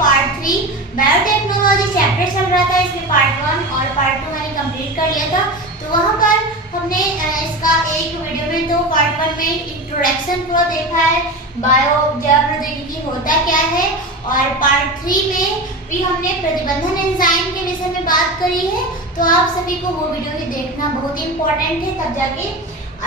Part 3 biotechnology chapter चल रहा था। इसमें पार्ट 1 और पार्ट 2 मैंने कंप्लीट कर लिया था। तो वहाँ पर हमने इसका एक वीडियो में तो पार्ट 1 में इंट्रोडक्शन पूरा देखा है, बायो जैव प्रौद्योगिकी होता क्या है, और पार्ट 3 में भी हमने प्रतिबंधन एंजाइम के विषय में बात करी है। तो आप सभी को वो वीडियो ही देखना बहुत ही इम्पोर्टेंट है, तब जाके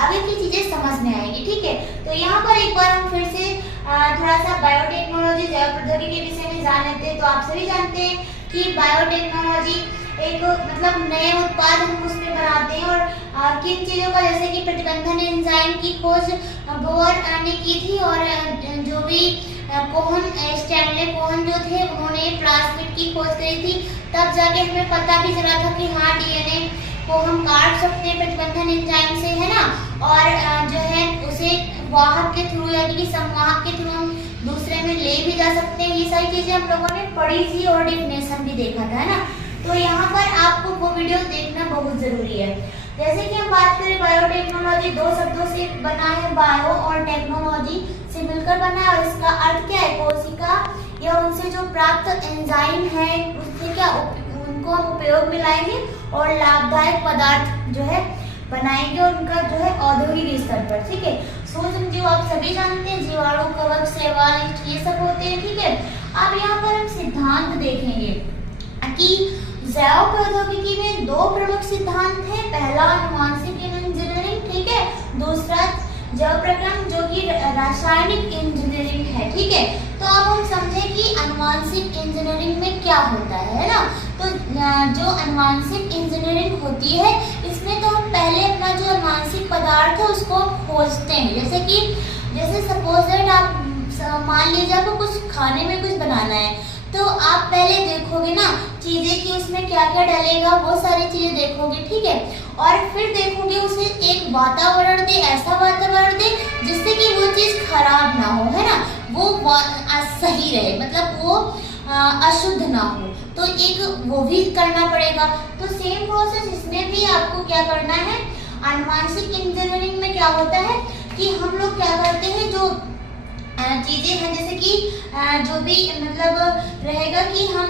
आगे की चीजें समझ में आएगी। ठीक है, तो यहाँ पर एक बार हम फिर से थोड़ा सा बायोटेक्नोलॉजी जैव प्रौद्योगिकी के विषय में जान लेते हैं। तो आप सभी जानते हैं कि बायोटेक्नोलॉजी एक मतलब नए उत्पाद हम उसमें बनाते हैं, और किन चीज़ों का, जैसे कि प्रतिबंधन एंजाइम की खोज बोर ने की थी, और जो भी कोहन स्टैनले कोहन जो थे उन्होंने प्लाज्मिड की खोज करी थी। तब जाके हमें पता भी चला था कि हाँ डीएनए को हम काट सकते हैं प्रतिबंधन एंजाइम से, है ना, और जो है उसे वाहक के थ्रू यानी कि संवाहक के थ्रू हम दूसरे में ले भी जा सकते हैं। ये सारी चीजें हम लोगों ने पढ़ी थी और डेफिनेशन भी देखा था, है ना। तो यहाँ पर आपको वो वीडियो देखना बहुत जरूरी है। जैसे कि हम बात करें बायोटेक्नोलॉजी दो शब्दों से बना है, बायो और टेक्नोलॉजी से मिलकर बना है, और इसका अर्थ क्या है, कोशिका या उनसे जो प्राप्त एंजाइम है उससे क्या उनको हम उपयोग में लाएंगे और लाभदायक पदार्थ जो है बनाएंगे, और उनका जो है औद्योगिक स्तर पर। ठीक है, सूक्ष्म जीव आप सभी जानते हैं, जीवाणु, कवक, शैवाल, ये सब होते हैं। ठीक है, अब यहाँ पर हम सिद्धांत देखेंगे कि जैव प्रौद्योगिकी में दो प्रमुख सिद्धांत हैं। पहला आनुवांशिक इंजीनियरिंग, ठीक है, दूसरा जैव प्रक्रम जो कि रासायनिक इंजीनियरिंग है। ठीक है, तो अब हम समझें कि आनुवांशिक इंजीनियरिंग में क्या होता है ना। तो जो आनुवांशिक इंजीनियरिंग होती है इसमें तो हम पहले अपना जो आनुवांशिक पदार्थ है उसको खोजते हैं। जैसे सपोज दैट आप मान लीजिए आपको कुछ खाने में कुछ बनाना है, तो आप पहले देखोगे ना चीजें कि उसमें क्या क्या डलेगा, वो सारी चीजें देखोगे। ठीक है, और फिर देखोगे उसे एक वातावरण दे, ऐसा वातावरण दे जिससे कि वो चीज खराब ना हो, है ना, वो सही रहे, मतलब वो अशुद्ध ना हो, तो एक वो भी करना पड़ेगा। तो सेम प्रोसेस इसमें भी आपको क्या करना है। आनुवांशिक इंजीनियरिंग में क्या होता है कि हम लोग क्या करते हैं, जो चीजें हैं, जैसे कि जो भी मतलब रहेगा कि हम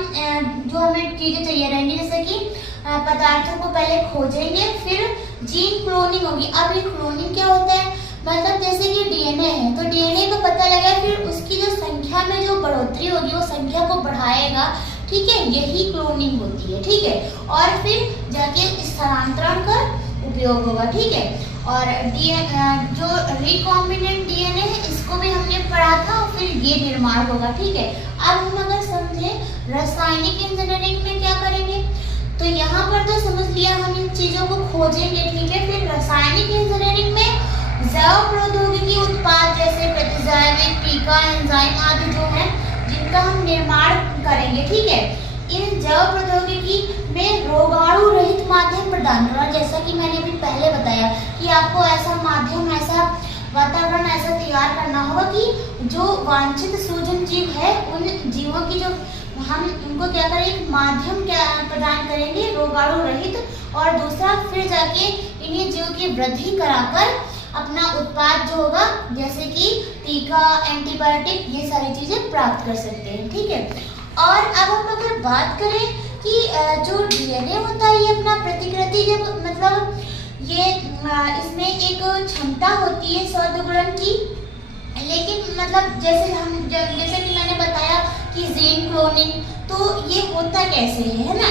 जो हमें चीजें चाहिए रहेंगी, जैसे कि पदार्थों को पहले खोजेंगे, फिर जीन क्लोनिंग होगी। अब ये क्लोनिंग क्या होता है, मतलब जैसे कि डीएनए है, तो डीएनए को पता लगा, फिर उसकी जो संख्या में जो बढ़ोतरी होगी वो संख्या को बढ़ाएगा। ठीक है, यही क्लोनिंग होती है। ठीक है, और फिर जाके स्थानांतरण का उपयोग होगा। ठीक है, और जो रिकॉम्बिनेंट डीएनए है इसको भी हमने पढ़ा था, फिर ये निर्माण होगा। ठीक है, अब हम अगर समझें रासायनिक इंजीनियरिंग में क्या करेंगे, तो यहाँ पर तो समझ लिया हम इन चीजों को खोजेंगे। ठीक है, फिर रासायनिक इंजीनियरिंग में जैव प्रौद्योगिकी उत्पाद जैसे प्रतिजैविक, टीका, एंजाइम आदि जो है जिनका हम निर्माण करेंगे। ठीक है, इन जैव प्रौद्योगिकी में रोगाणु रहित माध्यम प्रदान करना, जैसा कि मैंने अभी पहले बताया कि आपको ऐसा माध्यम, ऐसा वातावरण ऐसा तैयार करना होगा कि जो वांछित सूजन जीव है उन जीवों की जो हम उनको क्या करें, एक माध्यम क्या प्रदान करेंगे रोगाणु रहित, और दूसरा फिर जाके इन्हीं जीवों की वृद्धि कराकर अपना उत्पाद जो होगा जैसे कि टीका, एंटीबायोटिक, ये सारी चीजें प्राप्त कर सकते हैं। ठीक है, और अब हम अगर बात करें कि जो डीएनए होता है ये अपना प्रतिकृति जब मतलब ये इसमें एक क्षमता होती है स्वर्दगुणन की, लेकिन मतलब जैसे कि मैंने बताया कि जीन क्लोनिंग, तो ये होता कैसे है ना।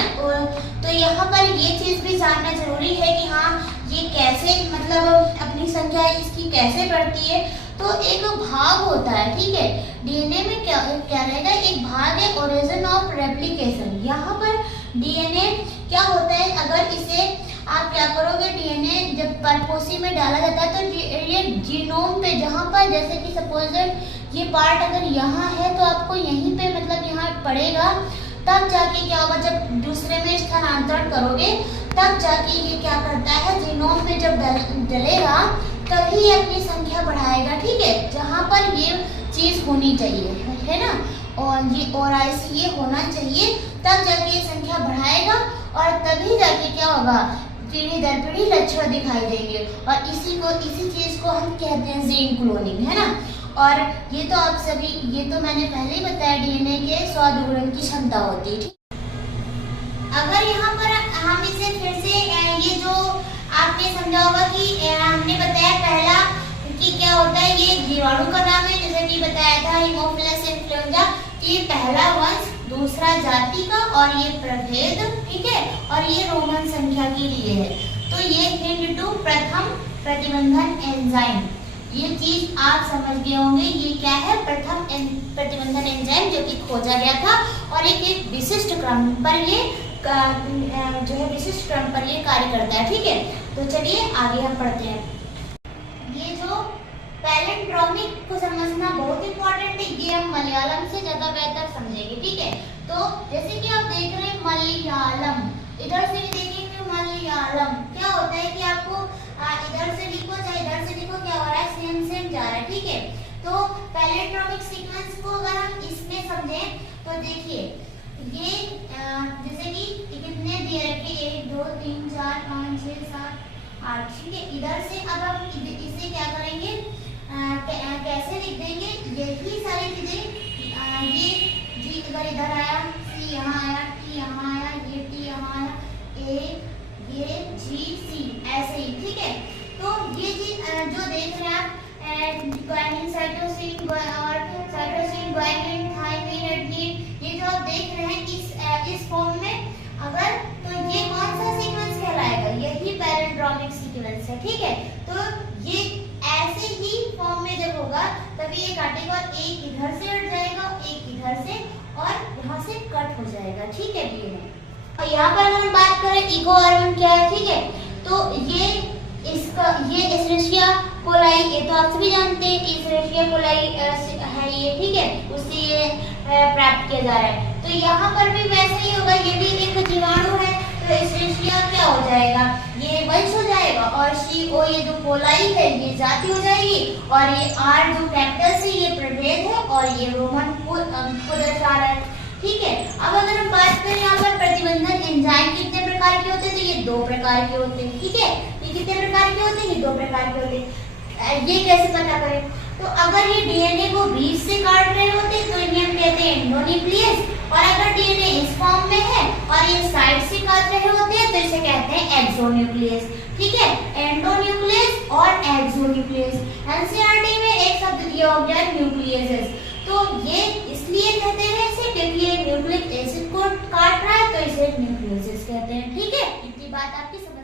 तो यहाँ पर ये चीज भी जानना जरूरी है कि हाँ ये कैसे मतलब अपनी संख्या इसकी कैसे बढ़ती है। तो एक भाग होता है, ठीक है, डीएनए में क्या रहेगा, एक भाग है ओरिजिन ऑफ रेप्लिकेशन। यहाँ पर डीएनए क्या होता है, अगर इसे आप क्या करोगे, डीएनए जब परपोसी में डाला जाता है तो ये जीनोम पे, जहाँ पर जैसे कि सपोज ये पार्ट अगर यहाँ है तो आपको यहीं पे मतलब यहाँ पड़ेगा, तब जाके क्या होगा, जब दूसरे में स्थानांतरण करोगे तब जाके ये क्या करता है, जीनोम पे जब डलेगा तभी अपनी संख्या बढ़ाएगा। ठीक है, जहाँ पर ये चीज होनी चाहिए, है ना, और ऐसे ये होना चाहिए, तब जाके ये संख्या बढ़ाएगा, और तभी जाके क्या होगा, पीढ़ी दर पीढ़ी लक्षण दिखाई देंगे, और इसी चीज को हम कहते हैं जीन क्लोनिंग, है ना। और ये तो आप सभी, ये तो मैंने पहले ही बताया, डीएनए के 100 गुणन की क्षमता होती है, ठीक। अगर यहाँ पर हम इसे फिर से ये जो आपने समझा होगा कि हमने बताया पहला कि क्या होता है, ये जीवाणु का नाम है, जैसे कि बताया था हीमोफिलस इन्फ्लुएंजा, ये पहला वंश, दूसरा जाति का और ये प्रभेद, ठीक है, और ये रोमन संख्या के लिए है। तो ये हिंट टू प्रथम प्रतिबंधन एंजाइम, ये चीज आप समझ गए होंगे, ये क्या है, प्रथम प्रतिबंधन एंजाइम जो कि खोजा गया था और एक विशिष्ट क्रम पर ये जो है विशिष्ट क्रम पर ये कार्य करता है, ठीक है। तो चलिए आगे हम पढ़ते हैं। ये जो पैलिंड्रोमिक को समझना बहुत इंपॉर्टेंट है, ये हम मलयालम से ज्यादा बेहतर समझेंगे, ठीक है। तो जैसे कि आप देख रहे हैं मलयालम, इधर से भी देखेंगे मलयालम, क्या होता है कि आपको इधर से लिखो चाहे इधर से लिखो, क्या हो रहा है, सेम सेम जा रहा है, ठीक है। तो पैलिंड्रोमिक सीक्वेंस को अगर हम इसमें समझें तो देखिए ये जैसे कि कितने दे रखे, 1 2 3 4 5 6 7 8, ठीक है। इधर से अब हम इसे क्या करेंगे, कैसे लिख देंगे, यही सारी चीजें, ये जी अगर इधर आया, सी यहाँ आया, टी यहाँ आया, ये टी यहाँ आया, ए ये जी सी, ऐसे ही, ठीक है। तो ये चीज जो देख रहे हैं आप, ग्वानिन साइटोसिन और साइटोसिन ग्वानिन थायमिन एडेनिन, ये जो आप देख रहे हैं इस फॉर्म में, अगर तो ये कौन सा सीक्वेंस कहलाएगा, यही पैलिंड्रोमिक सीक्वेंस है, ठीक है। तो ये ऐसे ही फॉर्म में जब होगा तभी ये काटेगा, एक इधर से हट जाएगा, एक इधर से, और यहाँ से कट हो जाएगा, ठीक है। और यहाँ पर अगर हम बात करें इको ऑर्गन क्या है, ठीक है, तो ये इसका ये एस्चेरिचिया कोलाई, ये तो आप सभी जानते हैं एस्चेरिचिया कोलाई है ये, ठीक है, उससे ये प्राप्त किया जा रहा है। तो यहाँ पर भी वैसे ही होगा, ये भी एक जीवाणु है, तो एस्चेरिचिया क्या हो जाएगा, ये वंश हो जाएगा, और CO ये जो कोलाई है ये जाति हो जाएगी, और ये R जो कैपिटल से ये प्रभेद है, और ये रोमन को दर्शा रहा है, ठीक है। अब अगर हम बात करें यहाँ पर प्रतिबंधन एंजाइम कितने प्रकार के होते हैं, तो ये 2 प्रकार के होते हैं, ठीक है। ये कितने प्रकार के होते हैं, ये 2 प्रकार के होते हैं। ये कैसे पता करें, तो अगर ये डीएनए को बीच से काट रहे होते तो इन्हें हम कहते हैं एंडोन्यूक्लियस, और अगर डीएनए इस फॉर्म में है और ये साइड से काट रहे होते हैं तो इसे कहते हैं एक्सोन्यूक्लियस, ठीक है। एंडोन्यूक्लियस और एक्सोन्यूक्लियस, एनसीईआरटी में एक शब्द दिया हो गया न्यूक्लियस, तो ये इसलिए कहते हैं इसे क्योंकि ये न्यूक्लिक एसिड को काट रहा है, तो इसे न्यूक्लियस कहते हैं, ठीक है। इतनी बात आपकी समझ